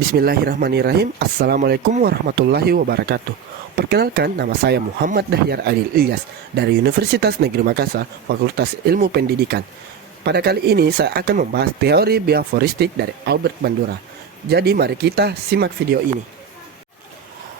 Bismillahirrahmanirrahim. Assalamualaikum warahmatullahi wabarakatuh. Perkenalkan, nama saya Muhammad Dahyar Adil Ilyas dari Universitas Negeri Makassar, Fakultas Ilmu Pendidikan. Pada kali ini saya akan membahas teori bioaforistik dari Albert Bandura. Jadi mari kita simak video ini.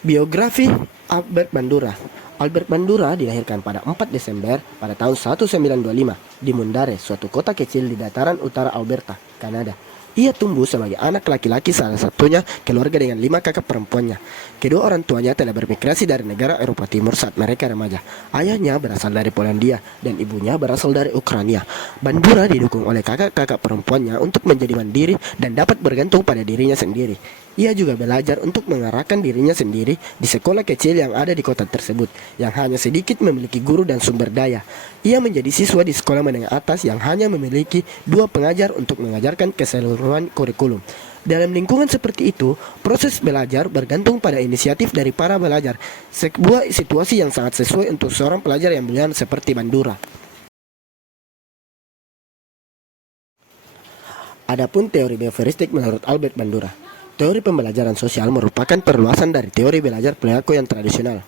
Biografi Albert Bandura. Albert Bandura dilahirkan pada 4 Desember pada tahun 1925 di Mundare, suatu kota kecil di dataran utara Alberta, Kanada. Ia tumbuh sebagai anak laki-laki salah satunya keluarga dengan 5 kakak perempuannya. Kedua orang tuanya telah bermigrasi dari negara Eropa Timur saat mereka remaja. Ayahnya berasal dari Polandia dan ibunya berasal dari Ukraina. Bandura didukung oleh kakak-kakak perempuannya untuk menjadi mandiri dan dapat bergantung pada dirinya sendiri. Ia juga belajar untuk mengarahkan dirinya sendiri di sekolah kecil yang ada di kota tersebut, yang hanya sedikit memiliki guru dan sumber daya. Ia menjadi siswa di sekolah menengah atas yang hanya memiliki 2 pengajar untuk mengajarkan keseluruhan kurikulum. Dalam lingkungan seperti itu, proses belajar bergantung pada inisiatif dari para pelajar, sebuah situasi yang sangat sesuai untuk seorang pelajar yang brilian seperti Bandura. Adapun teori bioaforistik menurut Albert Bandura. Teori pembelajaran sosial merupakan perluasan dari teori belajar perilaku yang tradisional.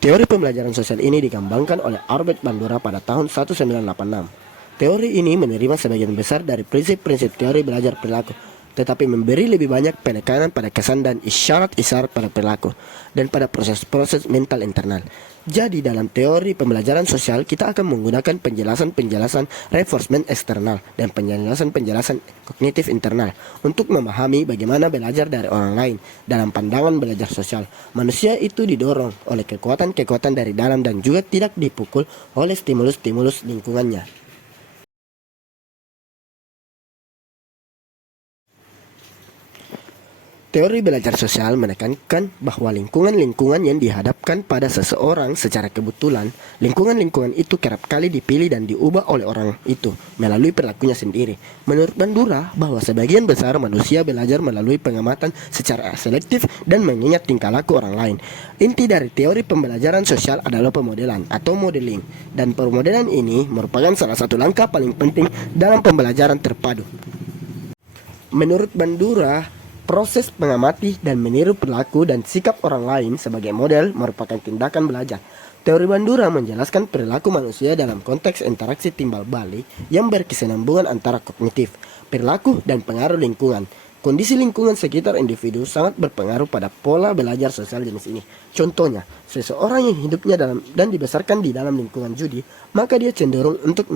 Teori pembelajaran sosial ini dikembangkan oleh Albert Bandura pada tahun 1986. Teori ini menerima sebagian besar dari prinsip-prinsip teori belajar perilaku, tetapi memberi lebih banyak penekanan pada kesan dan isyarat-isyarat pada perilaku, dan pada proses-proses mental internal. Jadi dalam teori pembelajaran sosial kita akan menggunakan penjelasan-penjelasan reinforcement eksternal dan penjelasan-penjelasan kognitif internal untuk memahami bagaimana belajar dari orang lain. Dalam pandangan belajar sosial, manusia itu didorong oleh kekuatan-kekuatan dari dalam dan juga tidak dipukul oleh stimulus-stimulus lingkungannya. Teori belajar sosial menekankan bahwa lingkungan-lingkungan yang dihadapkan pada seseorang secara kebetulan, lingkungan-lingkungan itu kerap kali dipilih dan diubah oleh orang itu melalui perilakunya sendiri. Menurut Bandura, bahwa sebagian besar manusia belajar melalui pengamatan secara selektif dan mengingat tingkah laku orang lain. Inti dari teori pembelajaran sosial adalah pemodelan atau modeling, dan pemodelan ini merupakan salah satu langkah paling penting dalam pembelajaran terpadu. Menurut Bandura, proses mengamati dan meniru perilaku dan sikap orang lain sebagai model merupakan tindakan belajar. Teori Bandura menjelaskan perilaku manusia dalam konteks interaksi timbal balik yang berkesinambungan antara kognitif, perilaku, dan pengaruh lingkungan. Kondisi lingkungan sekitar individu sangat berpengaruh pada pola belajar sosial jenis ini. Contohnya, seseorang yang hidupnya dan dibesarkan di dalam lingkungan judi, maka dia cenderung untuk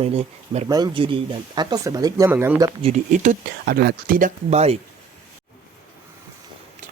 bermain judi dan atau sebaliknya menganggap judi itu adalah tidak baik.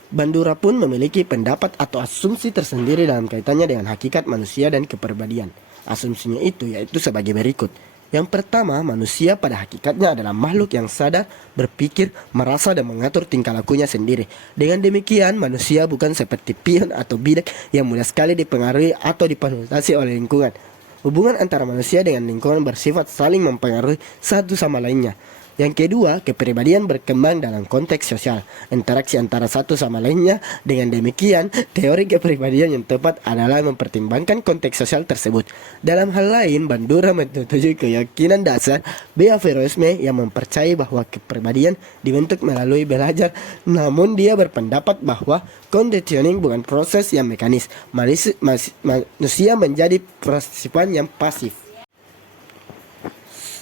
Bandura pun memiliki pendapat atau asumsi tersendiri dalam kaitannya dengan hakikat manusia dan kepribadian. Asumsinya itu yaitu sebagai berikut. Yang pertama, manusia pada hakikatnya adalah makhluk yang sadar, berpikir, merasa, dan mengatur tingkah lakunya sendiri. Dengan demikian, manusia bukan seperti pion atau bidak yang mudah sekali dipengaruhi atau difasilitasi oleh lingkungan. Hubungan antara manusia dengan lingkungan bersifat saling mempengaruhi satu sama lainnya. Yang kedua, kepribadian berkembang dalam konteks sosial, interaksi antara satu sama lainnya. Dengan demikian, teori kepribadian yang tepat adalah mempertimbangkan konteks sosial tersebut. Dalam hal lain, Bandura menyetujui keyakinan dasar behaviorisme yang mempercayai bahwa kepribadian dibentuk melalui belajar, namun dia berpendapat bahwa conditioning bukan proses yang mekanis. Manusia menjadi partisipan yang pasif.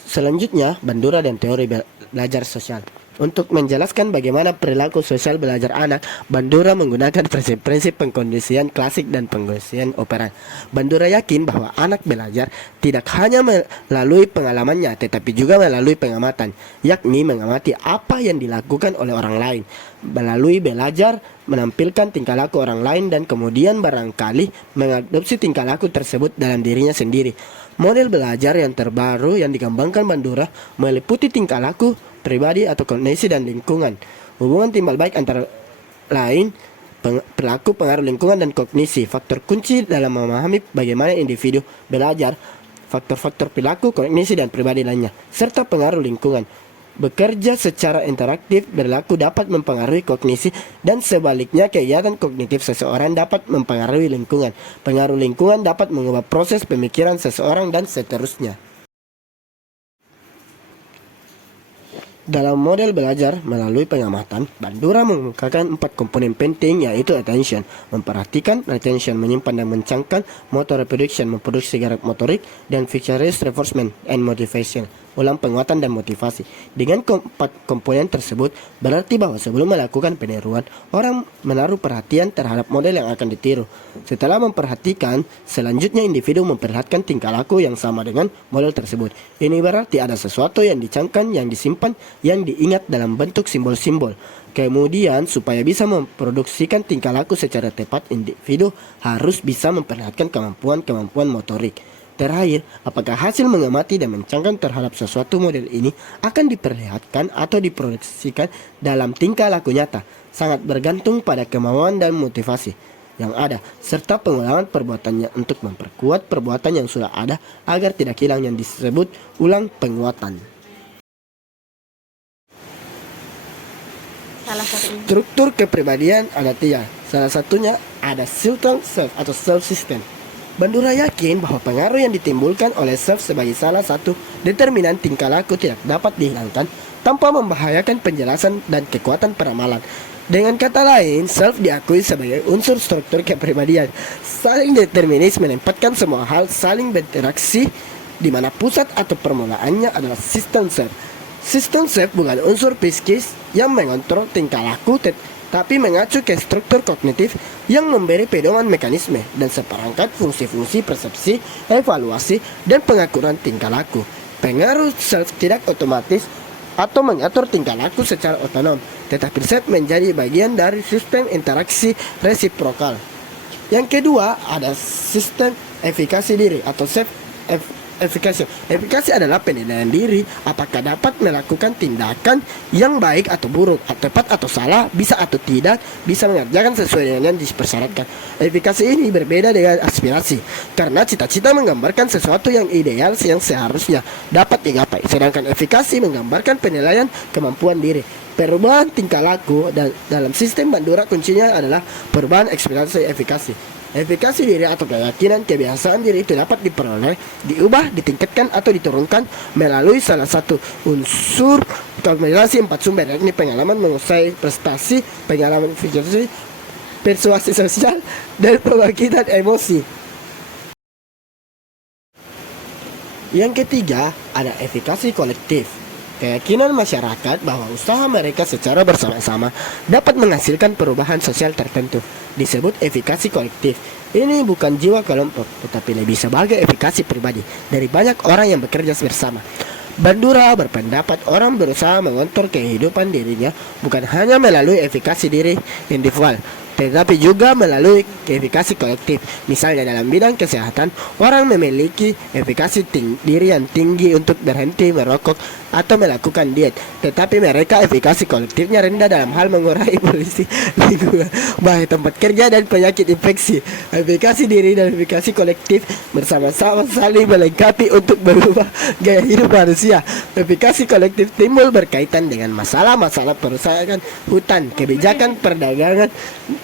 Selanjutnya, Bandura dan teori belajar sosial. Untuk menjelaskan bagaimana perilaku sosial belajar anak, Bandura menggunakan prinsip-prinsip pengkondisian klasik dan pengkondisian operan. Bandura yakin bahwa anak belajar tidak hanya melalui pengalamannya, tetapi juga melalui pengamatan, yakni mengamati apa yang dilakukan oleh orang lain. Melalui belajar, menampilkan tingkah laku orang lain dan kemudian barangkali mengadopsi tingkah laku tersebut dalam dirinya sendiri. Model belajar yang terbaru yang dikembangkan Bandura meliputi tingkah laku, pribadi atau kognisi dan lingkungan. Hubungan timbal balik antara lain perilaku, pengaruh lingkungan, dan kognisi. Faktor kunci dalam memahami bagaimana individu belajar, faktor-faktor perilaku, kognisi, dan pribadi lainnya, serta pengaruh lingkungan. Bekerja secara interaktif berlaku dapat mempengaruhi kognisi dan sebaliknya kegiatan kognitif seseorang dapat mempengaruhi lingkungan. Pengaruh lingkungan dapat mengubah proses pemikiran seseorang dan seterusnya. Dalam model belajar melalui pengamatan, Bandura mengemukakan 4 komponen penting, yaitu attention, memperhatikan, retention, menyimpan dan mencangkal, motor reproduction, memproduksi gerak motorik, dan feature-based reinforcement and motivation, ulang penguatan dan motivasi. Dengan keempat komponen tersebut, berarti bahwa sebelum melakukan peniruan, orang menaruh perhatian terhadap model yang akan ditiru. Setelah memperhatikan, selanjutnya individu memperlihatkan tingkah laku yang sama dengan model tersebut. Ini berarti ada sesuatu yang dicamkan, yang disimpan, yang diingat dalam bentuk simbol-simbol. Kemudian, supaya bisa memproduksikan tingkah laku secara tepat, individu harus bisa memperlihatkan kemampuan-kemampuan motorik. Terakhir, apakah hasil mengamati dan mencangkang terhadap sesuatu model ini akan diperlihatkan atau diproduksikan dalam tingkah laku nyata, sangat bergantung pada kemauan dan motivasi yang ada, serta pengulangan perbuatannya untuk memperkuat perbuatan yang sudah ada agar tidak hilang, yang disebut ulang penguatan. Struktur kepribadian ada 3. Salah satunya ada sultan self atau self system. Bandura yakin bahwa pengaruh yang ditimbulkan oleh self sebagai salah satu determinan tingkah laku tidak dapat dihilangkan tanpa membahayakan penjelasan dan kekuatan peramalan. Dengan kata lain, self diakui sebagai unsur struktur kepribadian. Saling determinis menempatkan semua hal saling berinteraksi, di mana pusat atau permulaannya adalah sistem self. Sistem self bukan unsur psikis yang mengontrol tingkah laku, tapi mengacu ke struktur kognitif yang memberi pedoman mekanisme dan seperangkat fungsi-fungsi persepsi, evaluasi, dan pengakuran tingkah laku. Pengaruh self tidak otomatis atau mengatur tingkah laku secara otonom, tetapi self menjadi bagian dari sistem interaksi resiprokal. Yang kedua, ada sistem efikasi diri atau self efikasi. Efikasi adalah penilaian diri, apakah dapat melakukan tindakan yang baik atau buruk, atau tepat atau salah, bisa atau tidak, bisa mengerjakan sesuai dengan yang dipersyaratkan. Efikasi ini berbeda dengan aspirasi, karena cita-cita menggambarkan sesuatu yang ideal yang seharusnya dapat digapai, sedangkan efikasi menggambarkan penilaian kemampuan diri. Perubahan tingkah laku dan dalam sistem Bandura kuncinya adalah perubahan ekspektasi efikasi. Efikasi diri atau keyakinan kebiasaan diri itu dapat diperoleh, diubah, ditingkatkan atau diturunkan melalui salah satu unsur kombinasi 4 sumber, yakni pengalaman menguasai prestasi, pengalaman filosofi, persuasi sosial, dan pembangkitan emosi. Yang ketiga, ada efikasi kolektif. Keyakinan masyarakat bahwa usaha mereka secara bersama-sama dapat menghasilkan perubahan sosial tertentu disebut efikasi kolektif. Ini bukan jiwa kelompok, tetapi lebih sebagai efikasi pribadi dari banyak orang yang bekerja bersama. Bandura berpendapat orang berusaha mengontrol kehidupan dirinya bukan hanya melalui efikasi diri individual, tetapi juga melalui efikasi kolektif. Misalnya dalam bidang kesehatan, orang memiliki efikasi diri yang tinggi untuk berhenti merokok atau melakukan diet, tetapi mereka efikasi kolektifnya rendah dalam hal mengurangi polusi lingkungan, bahaya tempat kerja, dan penyakit infeksi. Efikasi diri dan efikasi kolektif bersama-sama saling melengkapi untuk berubah gaya hidup manusia. Efikasi kolektif timbul berkaitan dengan masalah-masalah perusahaan hutan, kebijakan perdagangan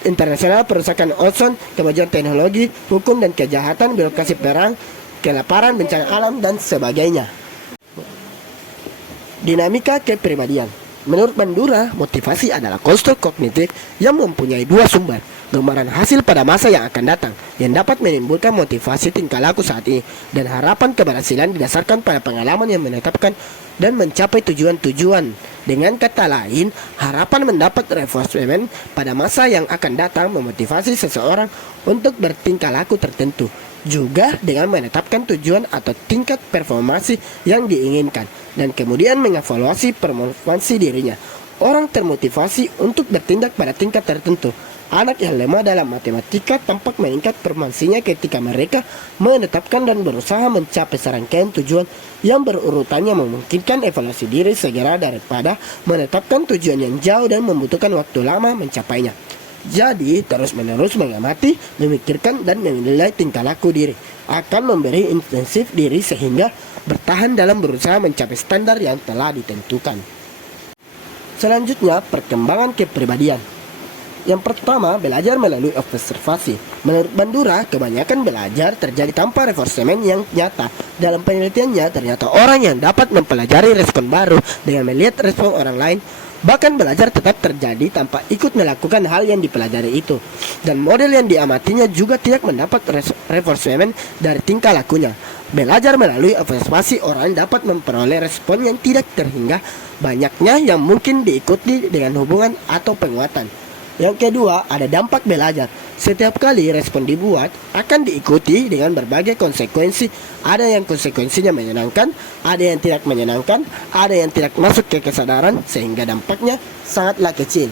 internasional, perusahaan ozon, kemajuan teknologi, hukum dan kejahatan, birokrasi perang, kelaparan, bencana alam, dan sebagainya. Dinamika kepribadian. Menurut Bandura, motivasi adalah konstruk kognitif yang mempunyai 2 sumber, gambaran hasil pada masa yang akan datang, yang dapat menimbulkan motivasi tingkah laku saat ini, dan harapan keberhasilan didasarkan pada pengalaman yang menetapkan dan mencapai tujuan-tujuan. Dengan kata lain, harapan mendapat reinforcement pada masa yang akan datang memotivasi seseorang untuk bertingkah laku tertentu, juga dengan menetapkan tujuan atau tingkat performasi yang diinginkan, dan kemudian mengevaluasi performansi dirinya. Orang termotivasi untuk bertindak pada tingkat tertentu. Anak yang lemah dalam matematika tampak meningkat performansinya ketika mereka menetapkan dan berusaha mencapai serangkaian tujuan yang berurutannya, memungkinkan evaluasi diri segera daripada menetapkan tujuan yang jauh dan membutuhkan waktu lama mencapainya. Jadi, terus-menerus mengamati, memikirkan, dan menilai tingkah laku diri akan memberi intensif diri sehingga bertahan dalam berusaha mencapai standar yang telah ditentukan. Selanjutnya, perkembangan kepribadian. Yang pertama, belajar melalui observasi. Menurut Bandura, kebanyakan belajar terjadi tanpa reinforcement yang nyata. Dalam penelitiannya, ternyata orang yang dapat mempelajari respon baru dengan melihat respon orang lain, bahkan belajar tetap terjadi tanpa ikut melakukan hal yang dipelajari itu. Dan model yang diamatinya juga tidak mendapat reinforcement dari tingkah lakunya. Belajar melalui observasi orang dapat memperoleh respon yang tidak terhingga banyaknya yang mungkin diikuti dengan hubungan atau penguatan. Yang kedua, ada dampak belajar. Setiap kali respon dibuat, akan diikuti dengan berbagai konsekuensi. Ada yang konsekuensinya menyenangkan, ada yang tidak menyenangkan, ada yang tidak masuk ke kesadaran, sehingga dampaknya sangatlah kecil.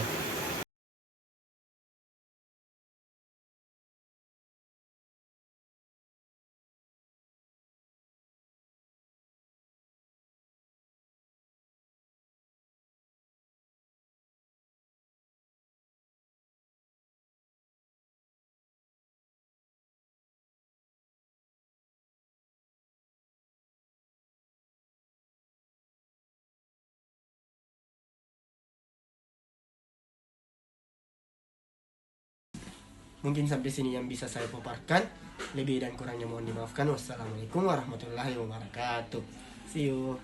Mungkin sampai sini yang bisa saya paparkan. Lebih dan kurangnya mohon dimaafkan. Wassalamualaikum warahmatullahi wabarakatuh. See you.